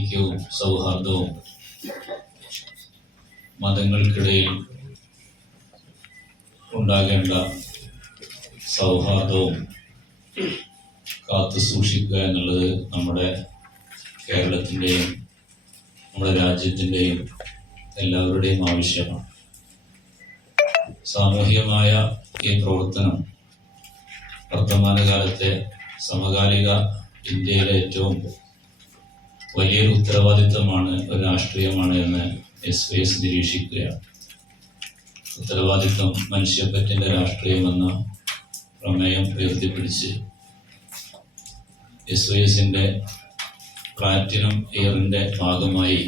ഐക്യവും സൗഹാർദ്ദവും മതങ്ങൾക്കിടയിൽ ഉണ്ടാകേണ്ട സൗഹാർദ്ദവും കാത്തു സൂക്ഷിക്കുക എന്നുള്ളത് നമ്മുടെ കേരളത്തിൻ്റെയും നമ്മുടെ രാജ്യത്തിൻ്റെയും എല്ലാവരുടെയും ആവശ്യമാണ്. സാമൂഹികമായ ഈ പ്രവർത്തനം വർത്തമാനകാലത്തെ സമകാലിക ഇന്ത്യയിലെ ഏറ്റവും വലിയൊരു ഉത്തരവാദിത്തമാണ്, ഒരു രാഷ്ട്രീയമാണ് എന്ന് SYS നിരീക്ഷിക്കുകയാണ്. ഉത്തരവാദിത്തം മനുഷ്യപ്പറ്റിൻ്റെ രാഷ്ട്രീയമെന്ന പ്രമേയം ഉയർത്തിപ്പിടിച്ച് SYSന്റെ പ്ലാറ്റിനം ഇയറിൻ്റെ ഭാഗമായി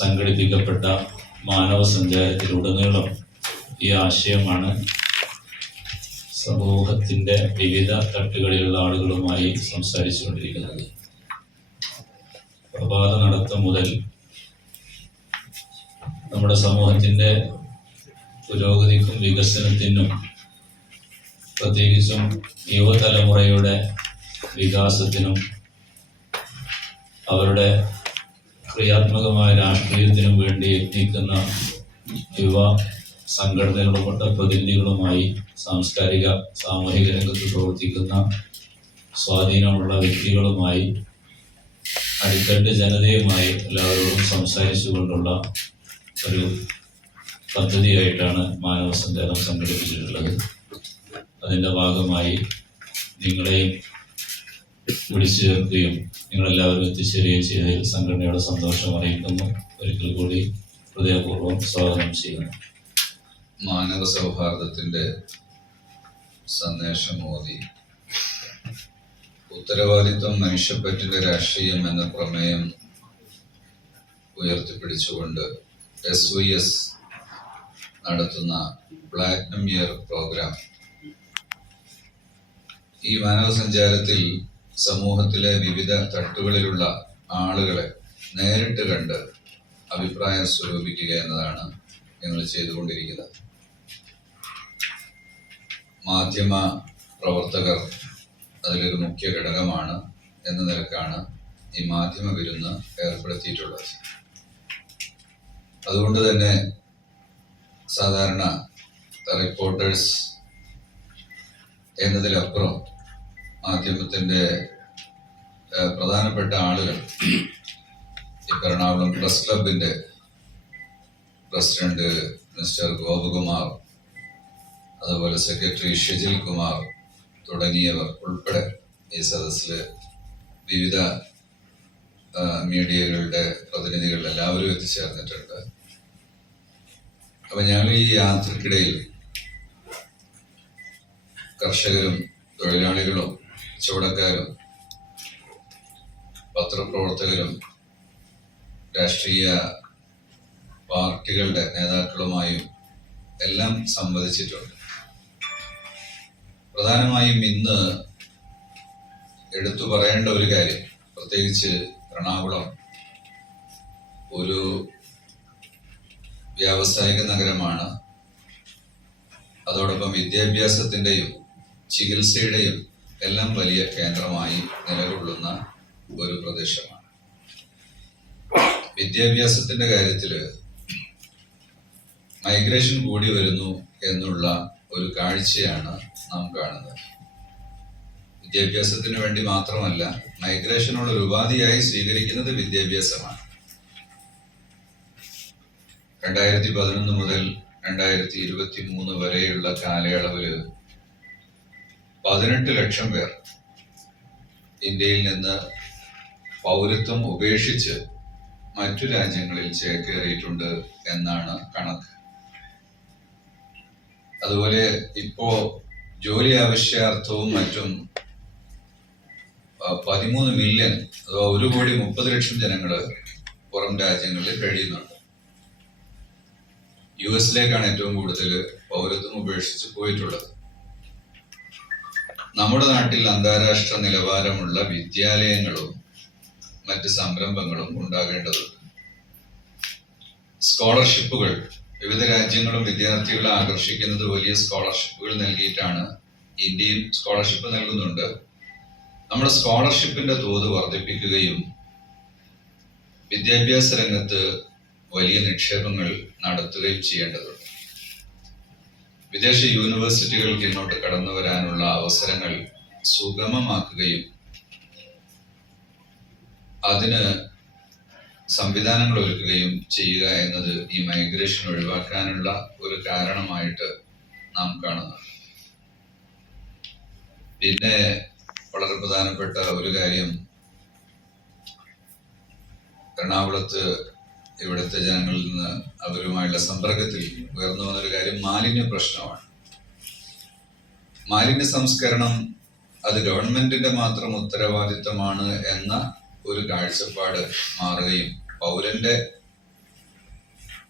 സംഘടിപ്പിക്കപ്പെട്ട മാനവ സഞ്ചാരത്തിലുടനീളം ഈ ആശയമാണ് സമൂഹത്തിൻ്റെ വിവിധ തട്ടുകളിലുള്ള ആളുകളുമായി സംസാരിച്ചുകൊണ്ടിരിക്കുന്നത്. പ്രഭാത നടത്തം മുതൽ നമ്മുടെ സമൂഹത്തിൻ്റെ പുരോഗതിക്കും വികസനത്തിനും പ്രത്യേകിച്ചും യുവതലമുറയുടെ വികാസത്തിനും അവരുടെ ക്രിയാത്മകമായ രാഷ്ട്രീയത്തിനും വേണ്ടി എത്തിക്കുന്ന യുവ സംഘടനകളുമുള്ള പ്രതിനിധികളുമായി സാംസ്കാരിക സാമൂഹിക രംഗത്ത് പ്രവർത്തിക്കുന്ന സ്വാധീനമുള്ള വ്യക്തികളുമായി അടിത്തട്ട് ജനതയുമായി എല്ലാവരോടും സംസാരിച്ചുകൊണ്ടുള്ള ഒരു പദ്ധതിയായിട്ടാണ് മാനവ സഞ്ചാരം സംഘടിപ്പിച്ചിട്ടുള്ളത്. അതിൻ്റെ ഭാഗമായി നിങ്ങളെയും വിളിച്ചു ചേർക്കുകയും നിങ്ങളെല്ലാവരും എത്തിച്ചേരുകയും ചെയ്തതിൽ സംഘടനയുടെ സന്തോഷം അറിയിക്കുന്നു. ഒരിക്കൽ കൂടി ഹൃദയപൂർവ്വം സ്വാഗതം ചെയ്യുന്നു. മാനവ സൗഹാർദ്ദത്തിൻ്റെ സന്ദേശം മോദി ഉത്തരവാദിത്വം മനുഷ്യപ്പറ്റിൻ്റെ രാഷ്ട്രീയം എന്ന പ്രമേയം ഉയർത്തിപ്പിടിച്ചുകൊണ്ട് SYS നടത്തുന്ന പ്ലാറ്റിനം ഇയർ പ്രോഗ്രാം ഈ മാനവ സഞ്ചാരത്തിൽ സമൂഹത്തിലെ വിവിധ തട്ടുകളിലുള്ള ആളുകളെ നേരിട്ട് കണ്ട് അഭിപ്രായം സ്വരൂപിക്കുക എന്നതാണ് ഞങ്ങൾ ചെയ്തുകൊണ്ടിരിക്കുന്നത്. മാധ്യമ പ്രവർത്തകർ അതിലൊരു മുഖ്യ ഘടകമാണ് എന്ന നിലക്കാണ് ഈ മാധ്യമ വിരുന്ന് ഏർപ്പെടുത്തിയിട്ടുള്ളത്. അതുകൊണ്ട് തന്നെ സാധാരണ റിപ്പോർട്ടേഴ്സ് എന്നതിലപ്പുറം മാധ്യമത്തിൻ്റെ പ്രധാനപ്പെട്ട ആളുകൾ ഈ എറണാകുളം പ്രസ് ക്ലബിൻ്റെ പ്രസിഡന്റ് മിസ്റ്റർ ഗോപകുമാർ, അതുപോലെ സെക്രട്ടറി ഷെജിൽ കുമാർ തുടങ്ങിയവർ ഉൾപ്പെടെ ഈ സദസ്സിൽ വിവിധ മീഡിയകളുടെ പ്രതിനിധികൾ എല്ലാവരും എത്തിച്ചേർന്നിട്ടുണ്ട്. അപ്പൊ ഞങ്ങൾ ഈ യാത്രക്കിടയിൽ കർഷകരും തൊഴിലാളികളും കച്ചവടക്കാരും പത്രപ്രവർത്തകരും രാഷ്ട്രീയ പാർട്ടികളുടെ നേതാക്കളുമായും എല്ലാം സംവദിച്ചിട്ടുണ്ട്. പ്രധാനമായും ഇന്ന് എടുത്തു പറയേണ്ട ഒരു കാര്യം, പ്രത്യേകിച്ച് എറണാകുളം ഒരു വ്യാവസായിക നഗരമാണ്. അതോടൊപ്പം വിദ്യാഭ്യാസത്തിൻ്റെയും ചികിത്സയുടെയും എല്ലാം വലിയ കേന്ദ്രമായി നിലകൊള്ളുന്ന ഒരു പ്രദേശമാണ്. വിദ്യാഭ്യാസത്തിന്റെ കാര്യത്തിൽ മൈഗ്രേഷൻ കൂടി വരുന്നു എന്നുള്ള ഒരു കാഴ്ചയാണ് നാം കാണുന്നത്. വിദ്യാഭ്യാസത്തിന് വേണ്ടി മാത്രമല്ല, മൈഗ്രേഷനുള്ള ഒരു ഉപാധിയായി സ്വീകരിക്കുന്നത് വിദ്യാഭ്യാസമാണ്. 2011 മുതൽ 2023 വരെയുള്ള കാലയളവിൽ 18 ലക്ഷം പേർ ഇന്ത്യയിൽ നിന്ന് പൗരത്വം ഉപേക്ഷിച്ച് മറ്റു രാജ്യങ്ങളിൽ ചേക്കേറിയിട്ടുണ്ട് എന്നാണ് കണക്ക്. അതുപോലെ ഇപ്പോ ജോലി ആവശ്യാർത്ഥവും മറ്റും 13 മില്യൺ അഥവാ 1,30,00,000 ജനങ്ങള് പുറം രാജ്യങ്ങളിൽ കഴിയുന്നുണ്ട്. US-ലേക്കാണ് ഏറ്റവും കൂടുതൽ പൗരത്വം ഉപേക്ഷിച്ച് പോയിട്ടുള്ളത്. നമ്മുടെ നാട്ടിൽ അന്താരാഷ്ട്ര നിലവാരമുള്ള വിദ്യാലയങ്ങളും മറ്റ് സംരംഭങ്ങളും ഉണ്ടാകേണ്ടതുണ്ട്. സ്കോളർഷിപ്പുകൾ, വിവിധ രാജ്യങ്ങളും വിദ്യാർത്ഥികളെ ആകർഷിക്കുന്നത് വലിയ സ്കോളർഷിപ്പുകൾ നൽകിയിട്ടാണ്. ഇന്ത്യയും സ്കോളർഷിപ്പ് നൽകുന്നുണ്ട്. നമ്മുടെ സ്കോളർഷിപ്പിന്റെ തോത് വർദ്ധിപ്പിക്കുകയും വിദ്യാഭ്യാസ രംഗത്ത് വലിയ നിക്ഷേപങ്ങൾ നടത്തുകയും ചെയ്യേണ്ടതുണ്ട്. വിദേശ യൂണിവേഴ്സിറ്റികൾക്ക് ഇങ്ങോട്ട് കടന്നു വരാനുള്ള അവസരങ്ങൾ സുഗമമാക്കുകയും അതിന് സംവിധാനങ്ങൾ ഒരുക്കുകയും ചെയ്യുക എന്നത് ഈ മൈഗ്രേഷൻ ഒഴിവാക്കാനുള്ള ഒരു കാരണമായിട്ട് നാം കാണുന്നു. പിന്നെ വളരെ പ്രധാനപ്പെട്ട ഒരു കാര്യം, എറണാകുളത്ത് ഇവിടുത്തെ ജനങ്ങളിൽ നിന്ന് അവരുമായുള്ള സമ്പർക്കത്തിൽ ഉയർന്നു വന്നൊരു കാര്യം മാലിന്യ പ്രശ്നമാണ്. മാലിന്യ സംസ്കരണം അത് ഗവൺമെന്റിന്റെ മാത്രം ഉത്തരവാദിത്തമാണ് എന്ന ഒരു കാഴ്ചപ്പാട് മാറുകയും പൗരന്റെ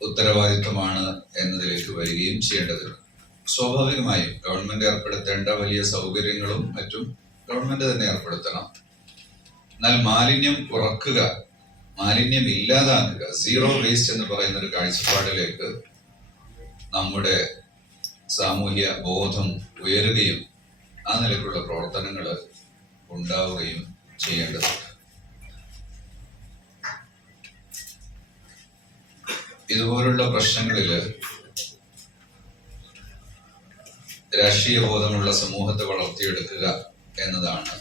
ഉത്തരവാദിത്തമാണ് എന്നതിലേക്ക് വരികയും ചെയ്യേണ്ടതുണ്ട്. സ്വാഭാവികമായും ഗവൺമെന്റ് ഏർപ്പെടുത്തേണ്ട വലിയ സൗകര്യങ്ങളും മറ്റും ഗവൺമെന്റ് തന്നെ ഏർപ്പെടുത്തണം. എന്നാൽ മാലിന്യം കുറക്കുക, മാലിന്യം ഇല്ലാതാക്കുക, സീറോ വേസ്റ്റ് എന്ന് പറയുന്ന ഒരു കാഴ്ചപ്പാടിലേക്ക് നമ്മുടെ സാമൂഹ്യ ബോധം ഉയരുകയും ആ നിലയ്ക്കുള്ള പ്രവർത്തനങ്ങൾ ഉണ്ടാവുകയും ചെയ്യേണ്ടതുണ്ട്. ഇതുപോലുള്ള പ്രശ്നങ്ങളിൽ രാഷ്ട്രീയ ബോധമുള്ള സമൂഹത്തെ വളർത്തിയെടുക്കുക എന്നതാണ്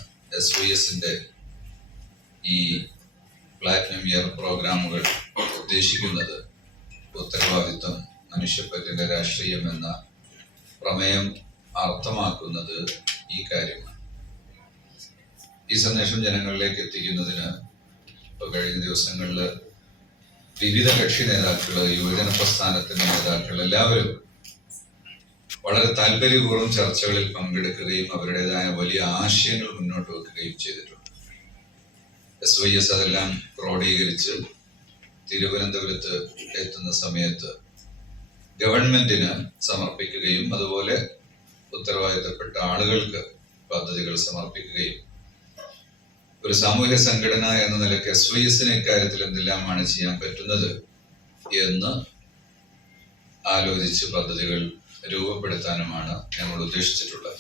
SYSന്റെ ഈ പ്ലാറ്റിനം ഇയർ പ്രോഗ്രാമുകൾ ഉദ്ദേശിക്കുന്നത്. ഉത്തരവാദിത്വം, മനുഷ്യപ്പറ്റിന്റെ രാഷ്ട്രീയം എന്ന പ്രമേയം അർത്ഥമാക്കുന്നത് ഈ കാര്യമാണ്. ഈ സന്ദേശം ജനങ്ങളിലേക്ക് എത്തിക്കുന്നതിന് ഇപ്പൊ കഴിഞ്ഞ ദിവസങ്ങളിൽ വിവിധ കക്ഷി നേതാക്കൾ, യുവജന പ്രസ്ഥാനത്തിന്റെ നേതാക്കൾ എല്ലാവരും വളരെ താല്പര്യപൂർവ്വം ചർച്ചകളിൽ പങ്കെടുക്കുകയും അവരുടേതായ വലിയ ആശയങ്ങൾ മുന്നോട്ട് വെക്കുകയും ചെയ്തിട്ടുണ്ട്. SYS അതെല്ലാം ക്രോഡീകരിച്ച് തിരുവനന്തപുരത്ത് എത്തുന്ന സമയത്ത് ഗവൺമെന്റിന് സമർപ്പിക്കുകയും അതുപോലെ ഉത്തരവാദിത്തപ്പെട്ട ആളുകൾക്ക് പദ്ധതികൾ സമർപ്പിക്കുകയും ഒരു സാമൂഹ്യ സംഘടന എന്ന നിലയ്ക്ക് SYSന് ഇക്കാര്യത്തിൽ എന്തെല്ലാമാണ് ചെയ്യാൻ പറ്റുന്നത് എന്ന് ആലോചിച്ച് പദ്ധതികൾ രൂപപ്പെടുത്താനുമാണ് ഞങ്ങൾ ഉദ്ദേശിച്ചിട്ടുള്ളത്.